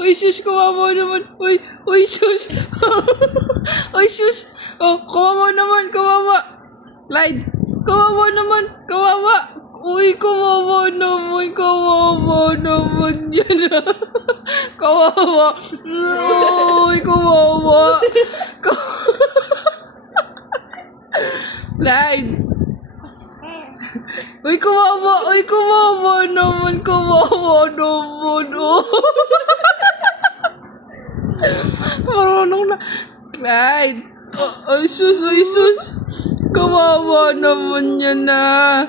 Uy, sus, kawawa naman. Uy, sus. Uy, sus. Oh, kawawa naman, kawawa. Clyde, kawawa naman, kawawa. Uy, kawawa naman yan. Kawawa. Uy, kawawa. Clyde. Uy, kawawa naman. Oh. Marunong na. Clyde. Ay, sus. Kawawa naman yan na.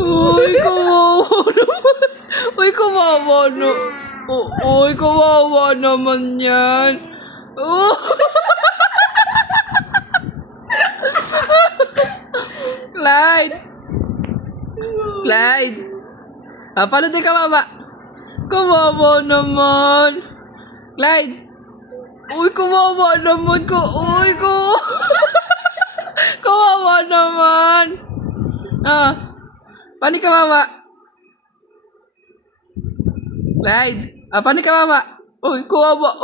Uy, kawawa naman. Uy, kawawa naman yan. Oh. Clyde. Paano di kawawa? Kawawa naman. Clyde. Uy, kawawa naman ko. Kawawa naman. Paano kawawa? Clyde. Paano kawawa? Uy, kawawa.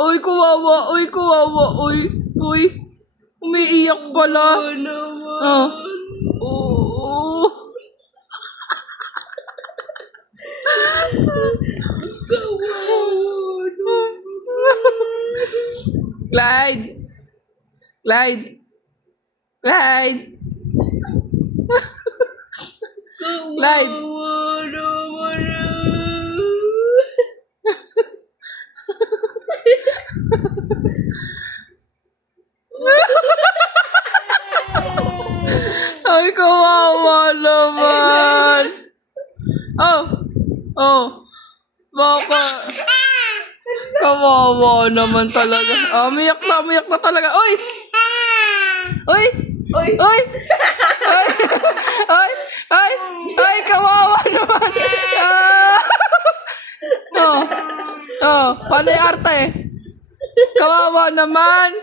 Umiiyak pala. Oo. Clyde. Clyde. Ay, kawawa naman. Baka. Kawawa naman talaga. Umiyak na talaga. Uy, kawawa naman. Paano yung arte? Kawawa naman.